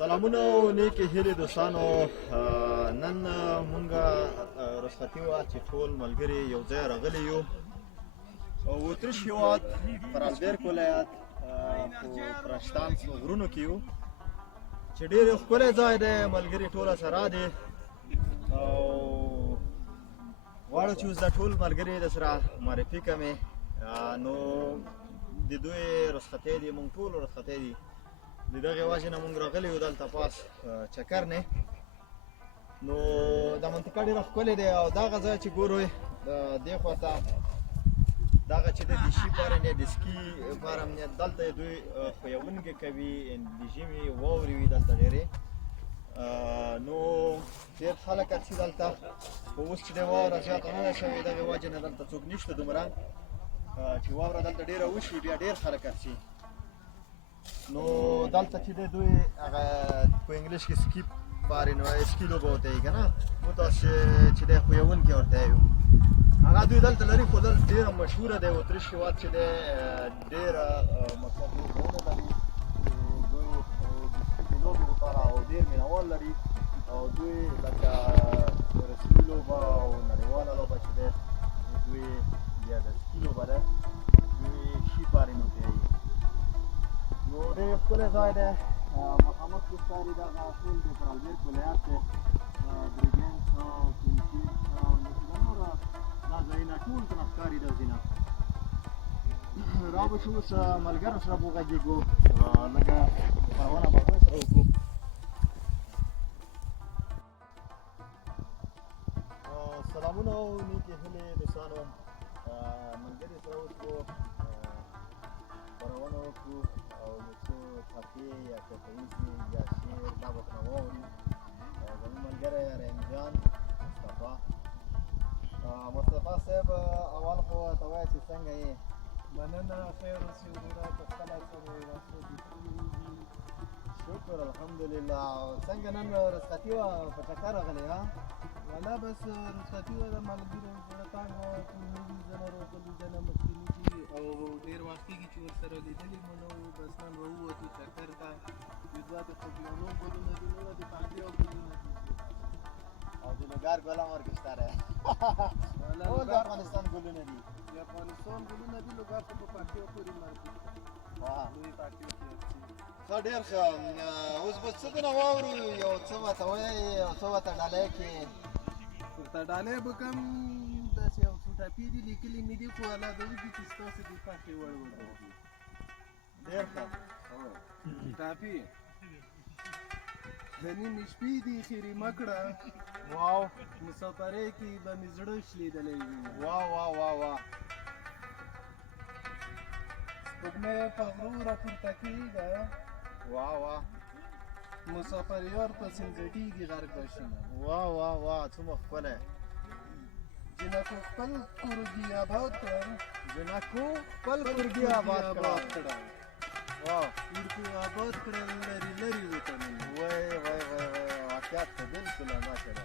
سلامونه او نیکې هیلې دوستانو. نن مونږه رخصتي وه چې ټول ملګري یو ځای راغلي یو اتریش هېواد فرالبرګ ولایت په پرشتانس غرونو کې یو چې ډېر ښکلی ځای دی. ملګري ټوله سره دي او غواړو چې اوس دا ټول ملګري درسره معرفي کړمې. نو د دوی رخصتۍ دي، مونږ ټول رخصتۍ دي، د دغې وجې نه مونږ راغلي یو دلته پاس چکر نه. نو دا منطقه ډېره ښکلې دی او دغه ځای چې ګورئ د دې خواته دغه چې د شي فارم یا د سکي فارم دلته دوی ښویونکې کوي، د ژمي واورې وي دلته ډېرې. نو ډېر خلک راځي دلته، خو اوس چې دی واوره زیاته نه ده شوې، دغې وجې نه دلته څوک نشته دومره چې واوره دلته ډېره وشي بیا ډېر خلک راځي. نو دلته چې دی دوی هغه په انګلیش کې سکي فارم وایي، سکي لوبه ورته وایي که نه، مو تاسو چې دی ښویونکي ورته وایو، هغه دوی دلته لري. خو دلته ډېره مشهوره دی اتریش هېواد چې دی ډېره مطلب لوبغاړونه لري، دوی د لوبې لپاره او ډېر مینهوال لري او دوی لکه رسمي لوبه او نړیواله لوبه چې دی دوی بیا د سکي لوبه ده، دوی شي فارم ورته وایي. نو ډېر ښکلی ځای دی، مخامخ کې ښکاري دغه ټول د فرالبرګ ولایت دی، ګریګنس او کونکیټ او دا نور دا ځایونه ټول ته ښکاري دغسې نه. را به شو اوس ملګرو سره به وغږېږو، لږه خپرونه به هغوی سره وکړو. سلامونه او نیکې هیلې دوستانو، ملګري سره اوس به خپرونه وکړو او یو څه ټپې یا ټپهیزې یا شعر دا به ترې واورو. زموږ ملګری رحیم جان مصطفی صاحب، اول خو ته وایه چې څنګه یې؟ مننه، خیر اوسې وروره، په خپله سره یې راسره دي ټول دي. شکر الحمدلله. څنګه نن رخصتي وه په چکر راغلی ها؟ والا بس رخصتي وه، د ملګرو سره تانګ وه، ټول نوي ځنه راغلي، ځنه مخکیني دي او ډېر وخت کېږي چې ورسره لیدلي مو نه وو. بس نن راووتو چکر ته، یو دوه د قبلانو ګلونه دي، نوره د پانډې او ګلونه دي او د لوګر ګل هم ورکې شته دی. ټول د افغانستان ګلونه دي. د افغانستان ګلونه دي، لوګر خو په پاکستان پورې مربوط دي. لوی پاکستان کې ښه، ډېر ښه. اوس به څه دنه واورو، یو څه ورته وایي، یو څه ورته ډالۍ کړې. ورته ډالۍ به کوم، داسې یو څو ټپې دي لیکلي مې دي، خو الله د وږي چې ستاسو د خوښې وړ وګرځي. ډېر ښه. ټپې د نیمې شپې دي خیرې مه کړه، واو، مسافرۍ کې به مې زړه شلېدلی وي. واه واه واه واه. سپوږمۍ په غرو راپورته کېږه، واه واه. مسافر یار په سینځټېږي غرق به شینه. واه واه واه، څومره ښکلی. جنکو خپل کورګي آباد کړ، جنکو خپل کورګي آباد کړه. واو، کورګي آباد کړل لرې لرې وطنونه. وای وای وای وای، واقعیت ته بالکل همداسې ده.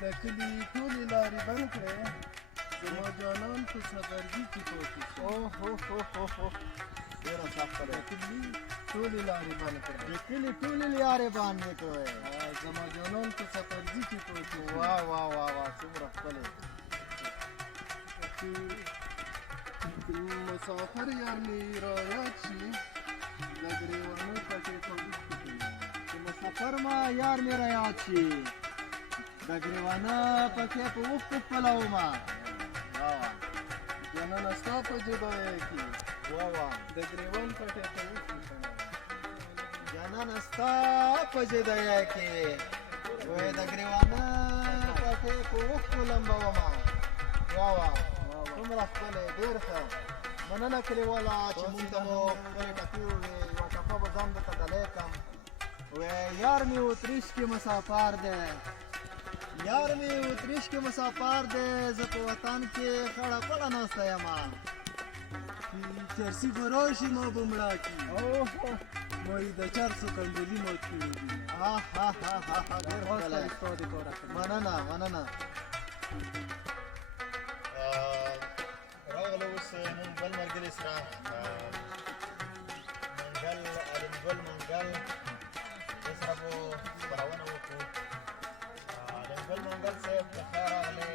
د کلي ټولې لارې بند کړې، زما جانان په سفرګي کې پاتې شو. اوه، ډېره سخته ده. د کلي ټولې لارې بند کړې، د کلي ټولې لارې باندې کوی، زما جانان په سفرګي کې پاتې شو. واه واه واه واه، څومره ښکلی. مسافر یار مې رایاد شي، د ګریوانو پټې په اوښکو کې. چې مسافر ما یار مې رایاد شي، د ګریوانه پکې په اوښکو خپلومه. واه، جانانه ستا په جبایه کې، واه واه، د ګریوان پټې په اوښکو کې. جانانه ستا په جدایه کې، وای د ګریوانه پکې په اوښکو لمبومه. واه واه، څومره ښکلی، ډېر ښه. مننه کلیواله چې مونږ ته مو ښکلې ټپې وویلې. یوه ټپه به ځان درته ډالۍ کړم. وایي یار مې اتریش کې مسافر دی، یار مې اتریش کې مسافر دی، زه په وطن کې خړه پړه ناسته یمه. چرسي به راشي ما به مړه کړي، ما یې د چرسو کنډولي مات کړي دي. ډېر ښکلی. ستا د پاره مننه مننه. راغله اوس مونږ بل ملګري سره منګل، علمګل منګل، خپرونه وکړو. د ګل منګل صاحب د خیر راغلی.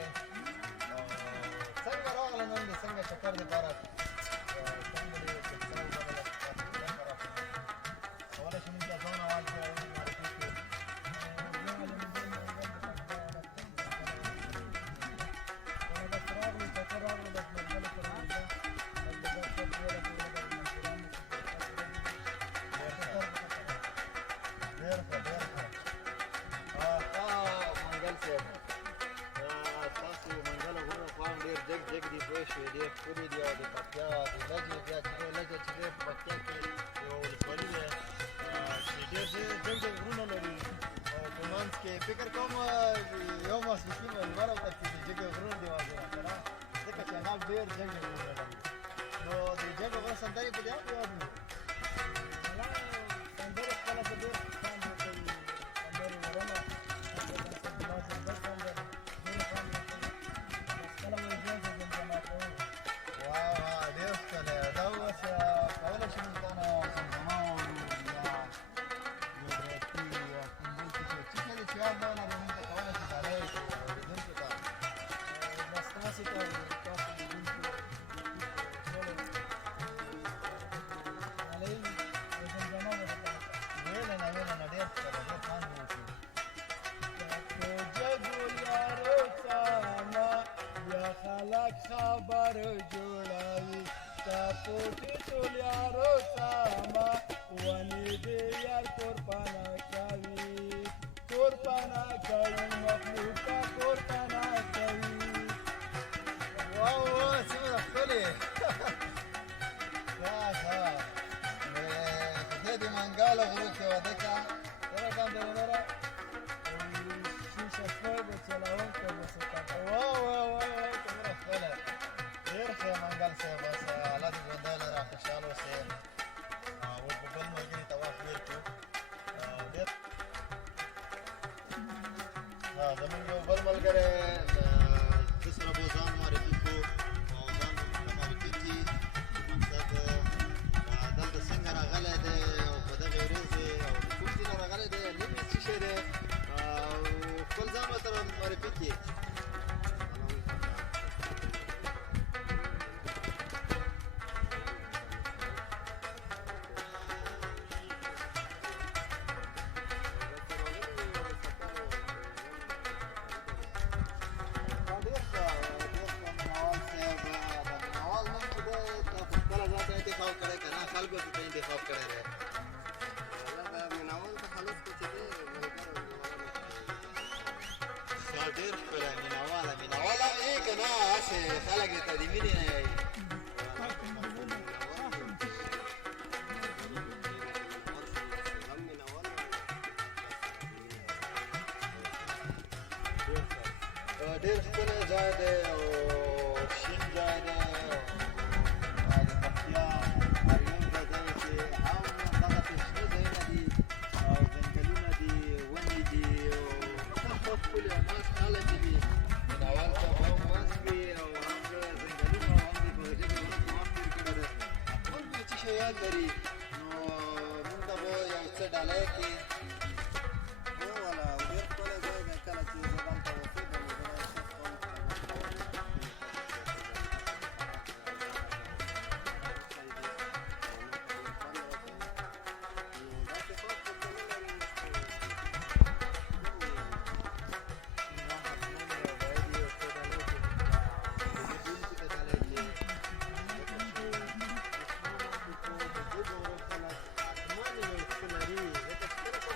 څنګه راغله نن دې څنګه چکر دپاره څنګه دې څه وبلله کولی شي موږ ته ځان اول معرفي کړو. جګ دي پوه شوې ډېر ښکلي دي او د پکتیا د لجې بیا چې دی لجه چې دی په پکتیا کې یوه ولسوالي دی چې ډېر جګ جګ غرونه لري او په منځ کې فکر کوم یو ماسپښین به لمر وکړي چې جګ غرونه دي وازونه که نه ځکه چې هغه ډېر جګ جګ غرونه لري. نو د جګ غرونه سندرې په دې هم یاد وي سندرې خپله په ډېر خوند ورکوي سندرې غرونه خبر جوړوي تا پوټي ټول یارو ساما ونې دې یار قربانه کوي مخلوقه قربانه کوي. واو څومره ښکلې خدای دې منګل غرو کې واده کړه سره باندې وراره شیشه شوی به چلاوم که به څه کوه. واو څومره ښکلی ډېر ښه منګل صاحب بس الله دې ژوندی لره خوشحاله اوسې اوس به بل ملګري ته وخت ویل کړو. زمونږ یو بل ملګری ده سره به ځان معرفي کړو او ځان به موږ ته معرفي کړي مقصد دلته څنګه راغلی دی او په دغې ورځې او د کوم ځای نه راغلی دی نوم یې څه شی دی او خپل ځان به سره معرفي کړي. خلکو ته انتخاب کړی دی میناوال ته خلاص کړو چې دی ډېر ښکلی میناواله هم یې که نه هسې خلک درته د مینې نه وایي. ډېر ښکلی ځای دی او شین ځای دی د پکتیا لري نو موږ ته به یو څه ډالۍ کړي. والا ډېر ښکلی ځای دی کله چې زه دلته اوسېږم نو زه احساس کوم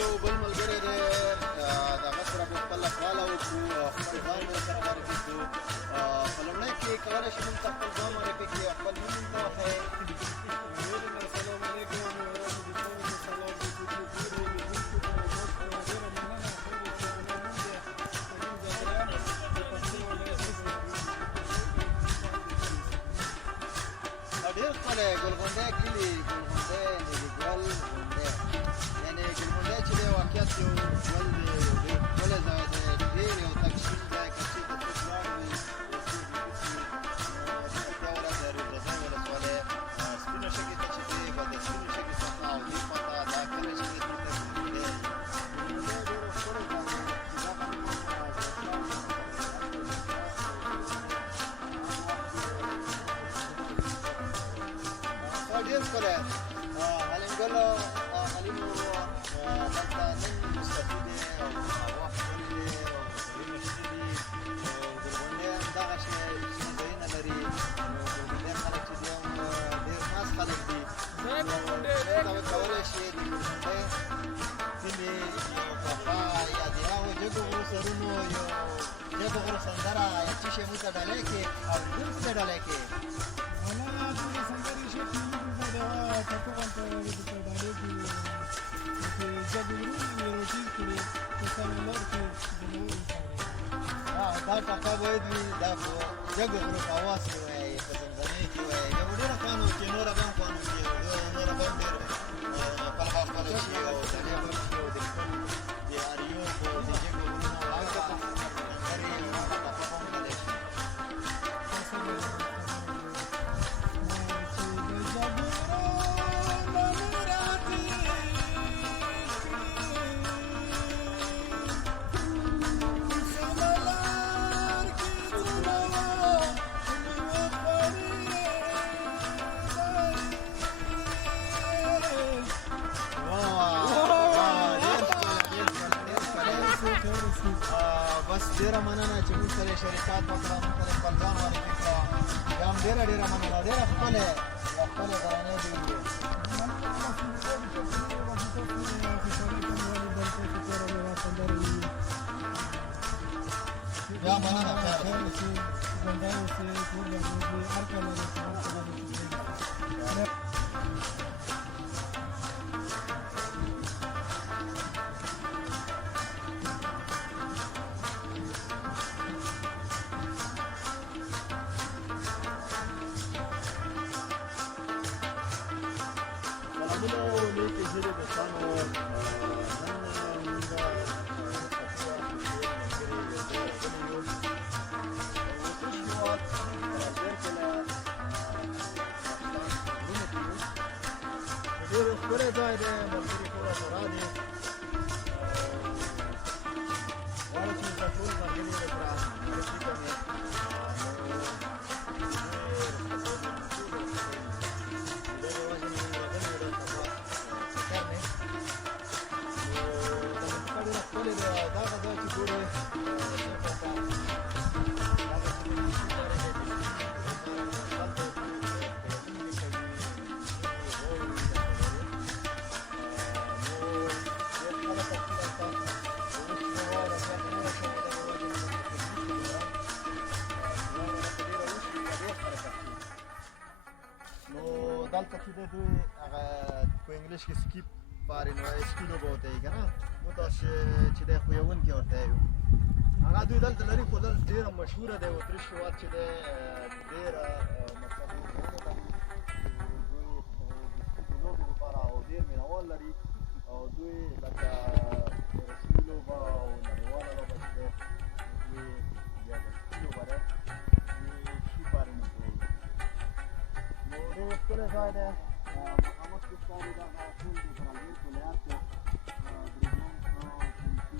یو بل ملګری دی د هغه سره به خپل احواله وکړو او خپل ځان به سره معرفي کړو. په لومړی کې کولی شي موږ ته خپل ځان معرفي کړي او خپل نوم موږ ته وښایي. السلام علیکم ډېر ښکلی ګلغونډی کلي ګلغونډی نږدېګل غونډی یعنې ګلغونډی چې دی واقعیت یو ګل دی یو ډېر ښکلی ځای دی ډېر یو تک شین ځای که چېرته څوک لاړ وي یو څوک بیا ورځ د ریوزرځای ولسوالۍ سپینو شګې ته چې دی به د سپینو شګې څخه او دې خواته دا کلی چې دی دلته ګلغونډی ګلغونډی ډېر ښکلی ځای دی ډېر ښکلی حلیمګل حلیمو هلته نن مستفي دی او هوا ښکلې دی او ځایونه شنه دي او ګلغونډی همدغه شی شنه ځایونه لري نو ګلغونډی خلک چې دي هم ډېر ناز خلک دي ته به کولی شې د ګلغونډی کلي یو پخوا یا د هغو جګو غرو سرونو یو جګو غرو سندره یا څه شی موږ ته ډالۍ کړې اورېدونکو ته ډالۍ کړې دا ټکه باید وي دا په جګو غرو په اواز کې وایي په زمزمې کې وایي یو ډېره خوند وکړي نوره به هم خوند وکړي نوره به هم ډېر خپل خپله شي او سړی به شي او د خپل د اریوب او د جګو غرونو هغه سندرې او هغه ټکه به هم ویلی شي بس ډېره مننه چې موږ سره شریکات وکړه موږ سره خپل ځان معرفي کړه بیا هم ډېره مننه ډېره ښکلې غرنۍ دی بیا مننه نیکې هیلې دوستانو نن موږ ډېر ښکلی ځای دی ملګري ټوله سره دي غواړم چې موږ ټول ملګري درسره معرفي کړم دلته چې دی دوی هغه په انګلیش کې سکیپ پارین وایي سکي لوبه ورته وایي که نه موږ تاسو چې دی ښویونکي ورته وایو هغه دوی دلته لري خو دلته ډېره مشهوره دی اتریش هېواد چې دی ډېره مطلب ځایونه ده دوی د لوبې لپاره او ډېر مینهوال لري او دوی لکه رسمي لوبه او نړیواله لوبه چې دی دوی بیا د سکي لوبه ده دوی سکي پارین ورته وایي نو ډېر ښکلی ځای دی مخامخ کې ښکاري دغه ټول د ترانزیت ولایت دی بریدمن چمتو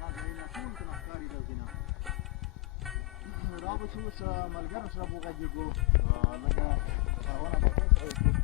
دا ځایونه ټول ته ښکاري دلته نه را به چې اوس ملګرو سره وغږېږو لږه خپرونه به